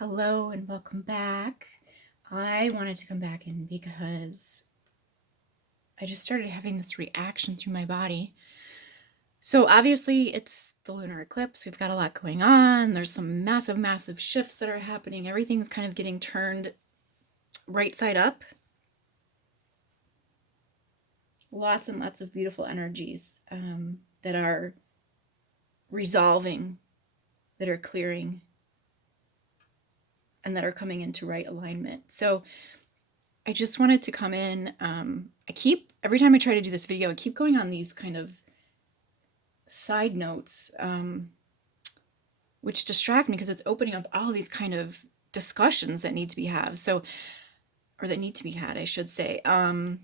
Hello and welcome back. I wanted to come back in because I just started having this reaction through my body. So obviously it's the lunar eclipse. We've got a lot going on. There's some massive shifts that are happening. Everything's kind of getting turned right side up. Lots and lots of beautiful energies that are resolving, that are clearing, and that are coming into right alignment. So I just wanted to come in. Every time I try to do this video, I keep going on these kind of side notes, which distract me because it's opening up all these kind of discussions that need to be had. Or that need to be had, I should say. So I'm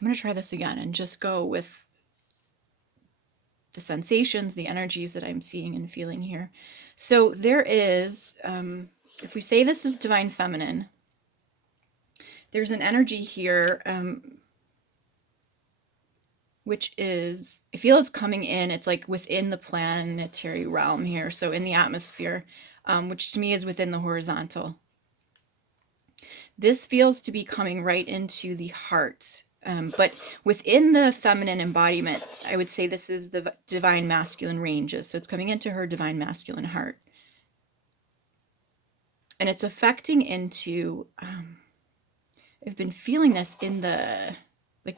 going to try this again and just go with the sensations, the energies that I'm seeing and feeling here. So there is, if we say this is divine feminine, there's an energy here, which is, I feel it's coming in, it's like within the planetary realm here, so in the atmosphere, which to me is within the horizontal. This feels to be coming right into the heart, but within the feminine embodiment, I would say this is the divine masculine ranges, so it's coming into her divine masculine heart. And it's affecting into, I've been feeling this in the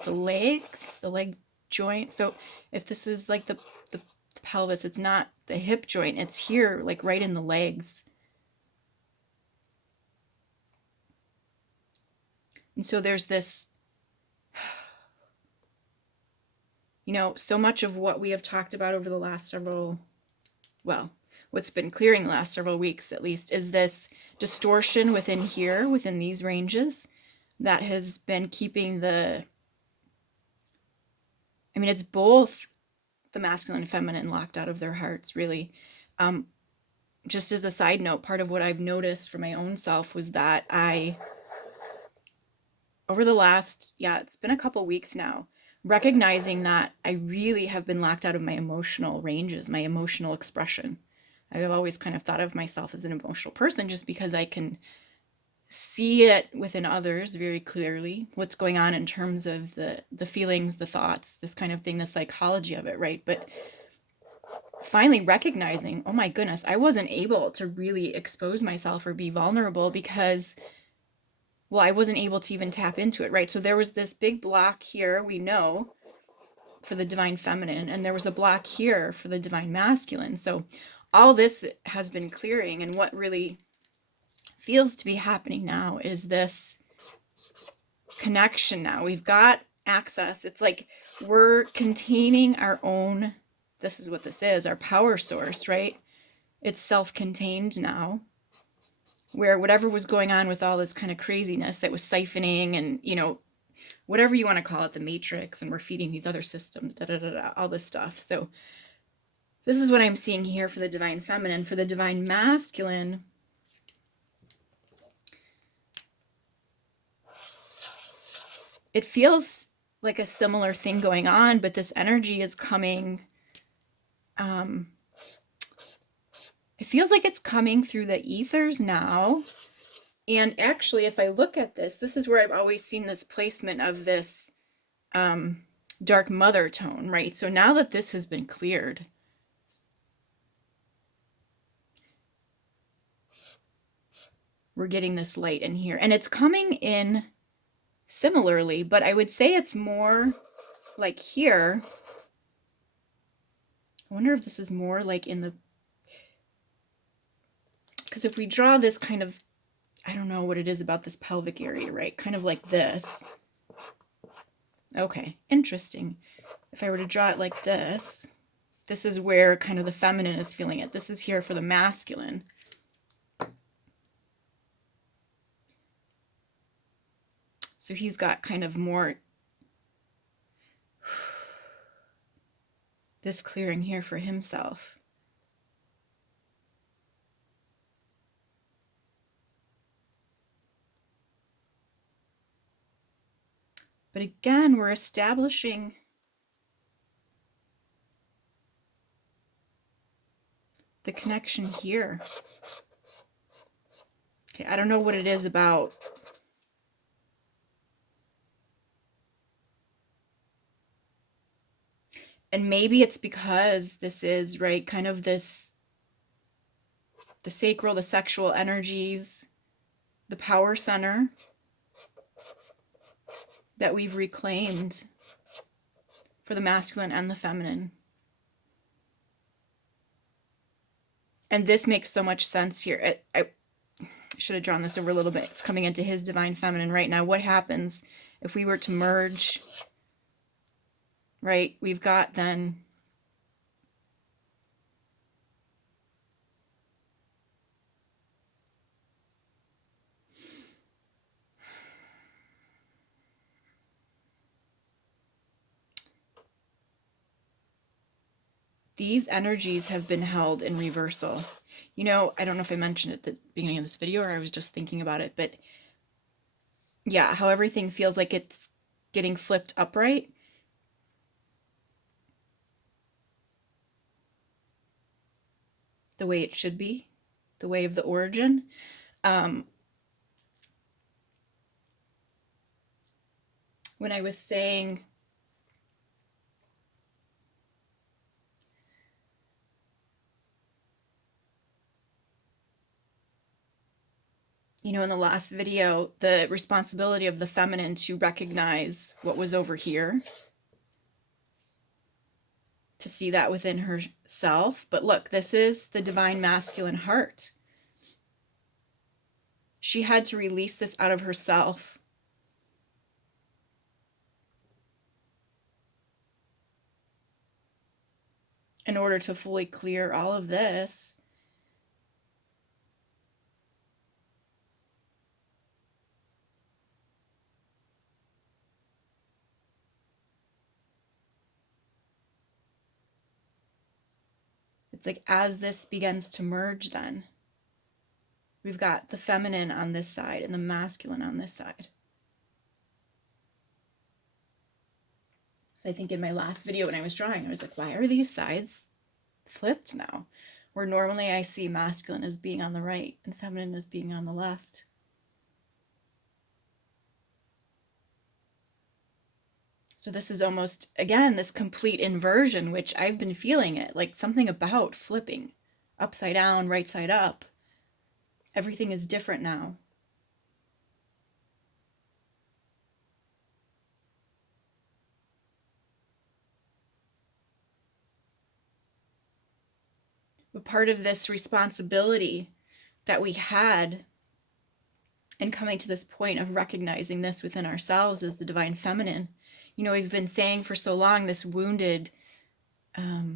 legs, the leg joint. So if this is like the pelvis, it's not the hip joint, it's here, like right in the legs. And so there's this, so much of what we have talked about over the last what's been clearing the last several weeks at least, is this distortion within here, within these ranges, that has been keeping it's both the masculine and feminine locked out of their hearts, really. Just as a side note, part of what I've noticed for my own self was that over the last, it's been a couple weeks now, recognizing that I really have been locked out of my emotional ranges, my emotional expression. I've always kind of thought of myself as an emotional person just because I can see it within others very clearly, what's going on in terms of the feelings, the thoughts, this kind of thing, the psychology of it, right? But finally recognizing, oh my goodness, I wasn't able to really expose myself or be vulnerable because, I wasn't able to even tap into it, right? So there was this big block here, we know, for the divine feminine, and there was a block here for the divine masculine. So all this has been clearing, and what really feels to be happening now is this connection. Now we've got access. It's like we're containing our own, this is what this is, our power source, right? It's self-contained now, where whatever was going on with all this kind of craziness that was siphoning and, whatever you want to call it, the matrix, and we're feeding these other systems, all this stuff. So this is what I'm seeing here for the divine feminine. For the divine masculine, it feels like a similar thing going on, but this energy is coming, it feels like it's coming through the ethers now. And actually, if I look at this is where I've always seen this placement of this dark mother tone, right? So now that this has been cleared, we're getting this light in here. And it's coming in similarly, but I would say it's more like here. I wonder if this is more like in the, because if we draw this kind of, I don't know what it is about this pelvic area, right? Kind of like this. Okay, interesting. If I were to draw it like this is where kind of the feminine is feeling it. This is here for the masculine. So he's got kind of more this clearing here for himself. But again, we're establishing the connection here. Okay, I don't know what it is about. And maybe it's because this is, right, kind of this, the sacral, the sexual energies, the power center that we've reclaimed for the masculine and the feminine. And this makes so much sense here. I should have drawn this over a little bit. It's coming into his divine feminine right now. What happens if we were to merge, right? We've got then these energies have been held in reversal. You know, I don't know if I mentioned it at the beginning of this video or I was just thinking about it, but yeah, how everything feels like it's getting flipped upright. The way it should be, the way of the origin. When I was saying, you know, in the last video, the responsibility of the feminine to recognize what was over here, to see that within herself. But look, this is the divine masculine heart. She had to release this out of herself. In order to fully clear all of this. It's like as this begins to merge, then we've got the feminine on this side and the masculine on this side. So I think in my last video when I was drawing, I was like, why are these sides flipped now? Where normally I see masculine as being on the right and feminine as being on the left. So this is almost, again, this complete inversion, which I've been feeling it, like something about flipping upside down, right side up. Everything is different now. But part of this responsibility that we had in coming to this point of recognizing this within ourselves as the divine feminine, you know, we've been saying for so long this wounded, I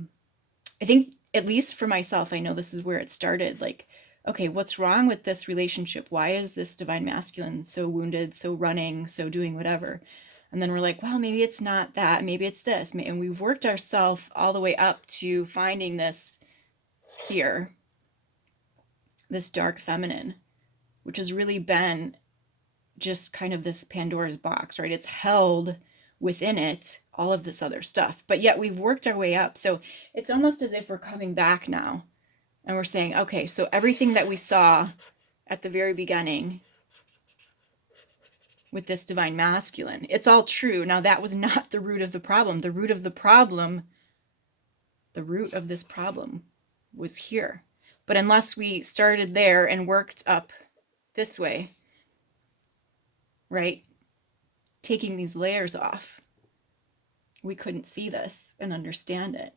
think, at least for myself, I know this is where it started. Like, okay, what's wrong with this relationship? Why is this divine masculine so wounded, so running, so doing whatever? And then we're like, well, maybe it's not that, maybe it's this. And we've worked ourselves all the way up to finding this here, this dark feminine, which has really been just kind of this Pandora's box, right? It's held within it all of this other stuff, but yet we've worked our way up. So it's almost as if we're coming back now and we're saying, okay, so everything that we saw at the very beginning with this divine masculine, it's all true. Now that was not the root of the problem. The root of the problem, the root of this problem was here. But unless we started there and worked up this way, right, taking these layers off, we couldn't see this and understand it.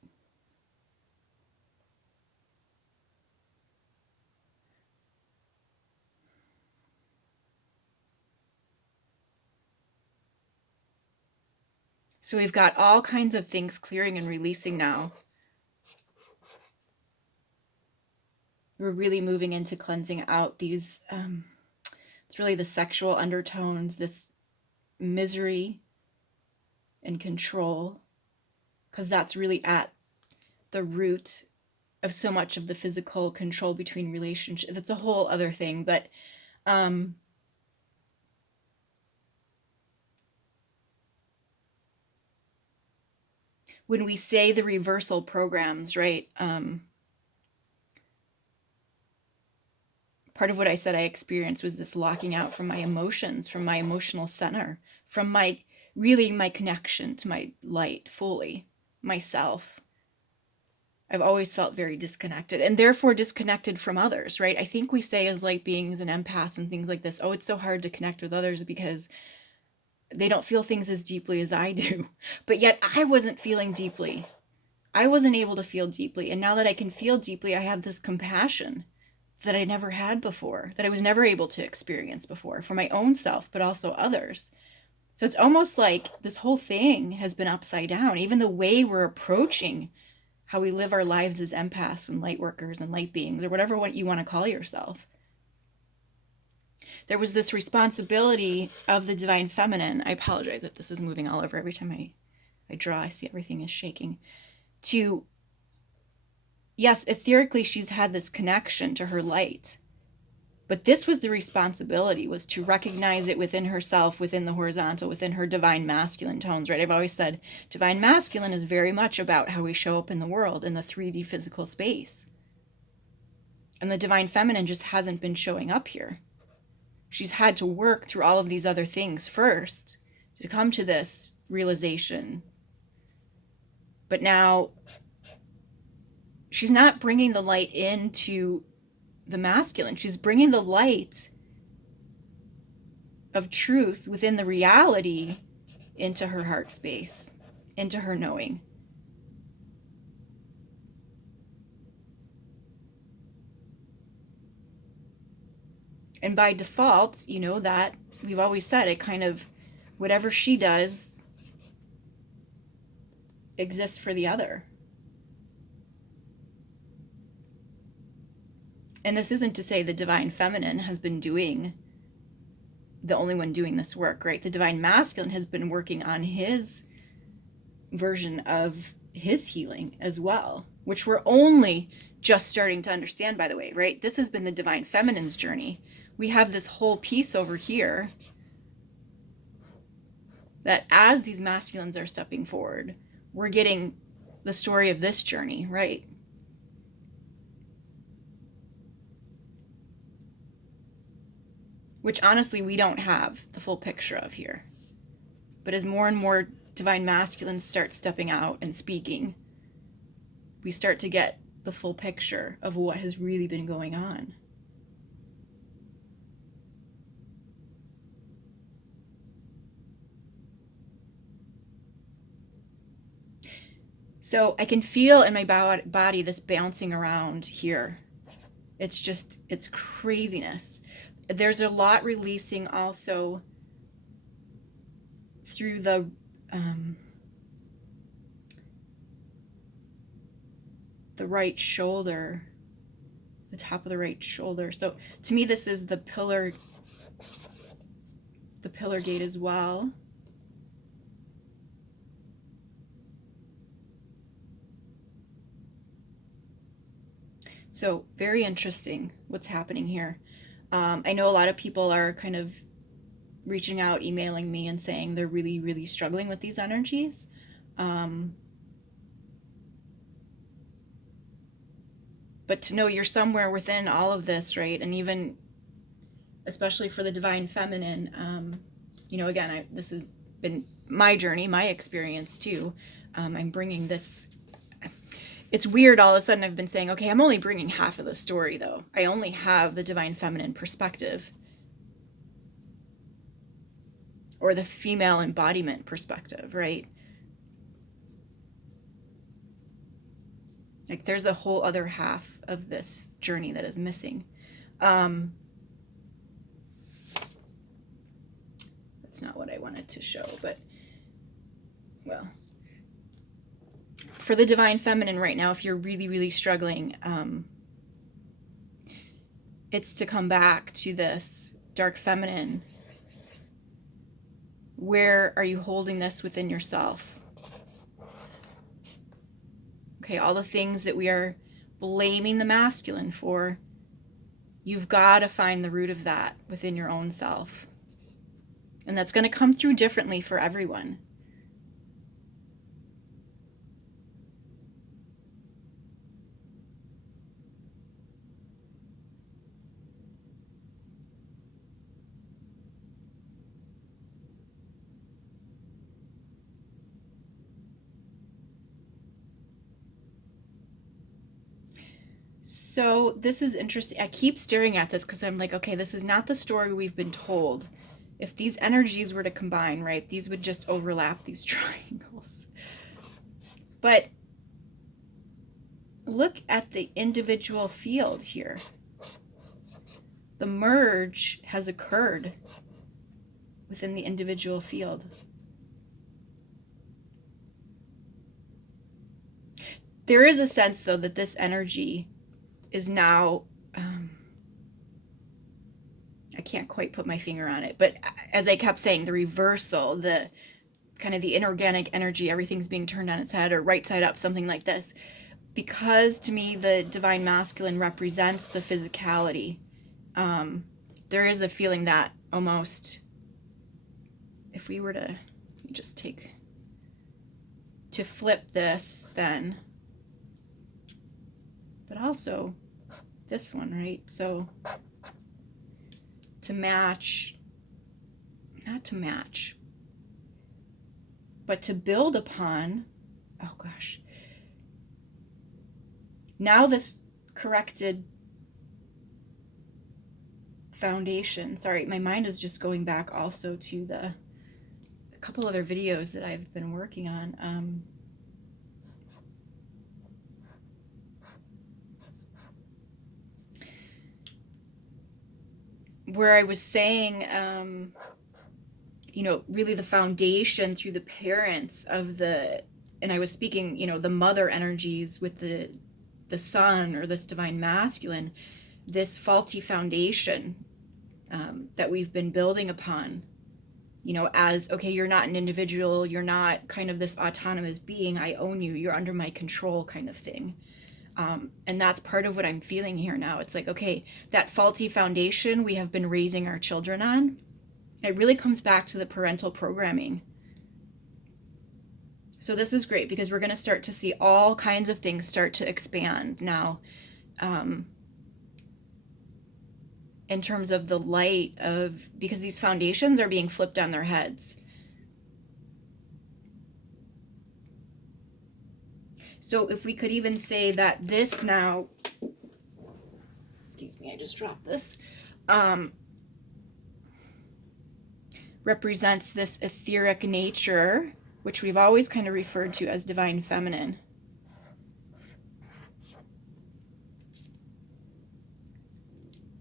So we've got all kinds of things clearing and releasing now. We're really moving into cleansing out these, it's really the sexual undertones, this misery and control, because that's really at the root of so much of the physical control between relationships. That's a whole other thing, but when we say the reversal programs, right, part of what I said I experienced was this locking out from my emotions, from my emotional center, from my connection to my light fully, myself. I've always felt very disconnected and therefore disconnected from others, right? I think we say as light beings and empaths and things like this, oh, it's so hard to connect with others because they don't feel things as deeply as I do. But yet I wasn't feeling deeply. I wasn't able to feel deeply. And now that I can feel deeply, I have this compassion that I never had before, that I was never able to experience before for my own self, but also others. So it's almost like this whole thing has been upside down. Even the way we're approaching how we live our lives as empaths and light workers and light beings, or whatever you want to call yourself. There was this responsibility of the divine feminine. I apologize if this is moving all over. Every time I draw, I see everything is shaking. Yes, etherically, she's had this connection to her light. But this was the responsibility, was to recognize it within herself, within the horizontal, within her divine masculine tones, right? I've always said divine masculine is very much about how we show up in the world, in the 3D physical space. And the divine feminine just hasn't been showing up here. She's had to work through all of these other things first to come to this realization. But now she's not bringing the light into the masculine. She's bringing the light of truth within the reality into her heart space, into her knowing. And by default, you know, that we've always said it kind of, whatever she does exists for the other. And this isn't to say the divine feminine has been the only one doing this work, right? The divine masculine has been working on his version of his healing as well, which we're only just starting to understand, by the way, right? This has been the divine feminine's journey. We have this whole piece over here that as these masculines are stepping forward, we're getting the story of this journey, right? Which honestly, we don't have the full picture of here. But as more and more divine masculines start stepping out and speaking, we start to get the full picture of what has really been going on. So I can feel in my body this bouncing around here. It's craziness. There's a lot releasing also through the right shoulder, the top of the right shoulder. So to me, this is the pillar gate as well. So very interesting what's happening here. I know a lot of people are kind of reaching out, emailing me and saying they're really, really struggling with these energies. But to know you're somewhere within all of this, right? And even, especially for the divine feminine, you know, again, this has been my journey, my experience too. I'm bringing this. It's weird, all of a sudden I've been saying, okay, I'm only bringing half of the story though. I only have the divine feminine perspective, or the female embodiment perspective, right? Like there's a whole other half of this journey that is missing. That's not what I wanted to show, but well, for the divine feminine right now, if you're really, really struggling, it's to come back to this dark feminine. Where are you holding this within yourself? Okay, all the things that we are blaming the masculine for, you've got to find the root of that within your own self. And that's going to come through differently for everyone. So this is interesting. I keep staring at this because I'm like, okay, this is not the story we've been told. If these energies were to combine, right, these would just overlap these triangles. But look at the individual field here. The merge has occurred within the individual field. There is a sense, though, that this energy is now, I can't quite put my finger on it, but as I kept saying, the reversal, the kind of the inorganic energy, everything's being turned on its head or right side up, something like this. Because to me, the divine masculine represents the physicality. There is a feeling that almost, if we were to just to flip this, then, but also this one, right? So to match, not to match, but to build upon, oh gosh, now this corrected foundation, sorry, my mind is just going back also to a couple other videos that I've been working on. Where I was saying, you know, really the foundation through the parents of and I was speaking, you know, the mother energies with the sun or this divine masculine, this faulty foundation that we've been building upon, you know, as, okay, you're not an individual, you're not kind of this autonomous being, I own you, you're under my control kind of thing. And that's part of what I'm feeling here now. It's like, okay, that faulty foundation we have been raising our children on, it really comes back to the parental programming. So this is great because we're going to start to see all kinds of things start to expand now, in terms of the light of, because these foundations are being flipped on their heads. So if we could even say that this now, excuse me, I just dropped this, represents this etheric nature, which we've always kind of referred to as divine feminine.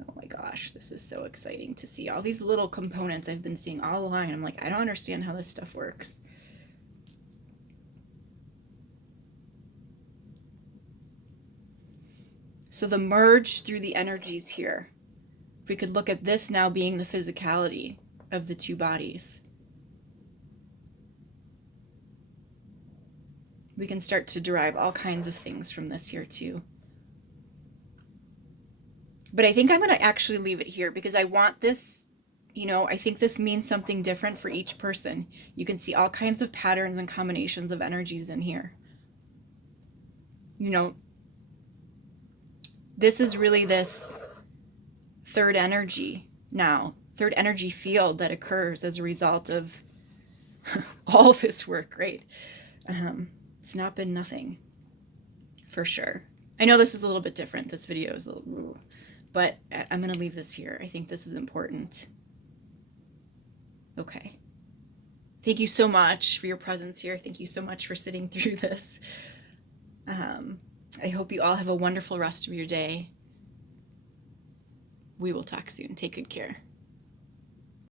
Oh my gosh, this is so exciting to see all these little components I've been seeing all along. I'm like, I don't understand how this stuff works. So the merge through the energies here, if we could look at this now being the physicality of the two bodies, we can start to derive all kinds of things from this here too. But I think I'm going to actually leave it here because I want this, you know, I think this means something different for each person. You can see all kinds of patterns and combinations of energies in here. You know, this is really this third energy now, third energy field that occurs as a result of all this work, right? It's not been nothing, for sure. I know this is a little bit different. This video is a little, but I'm going to leave this here. I think this is important. Okay. Thank you so much for your presence here. Thank you so much for sitting through this. I hope you all have a wonderful rest of your day. We will talk soon. Take good care.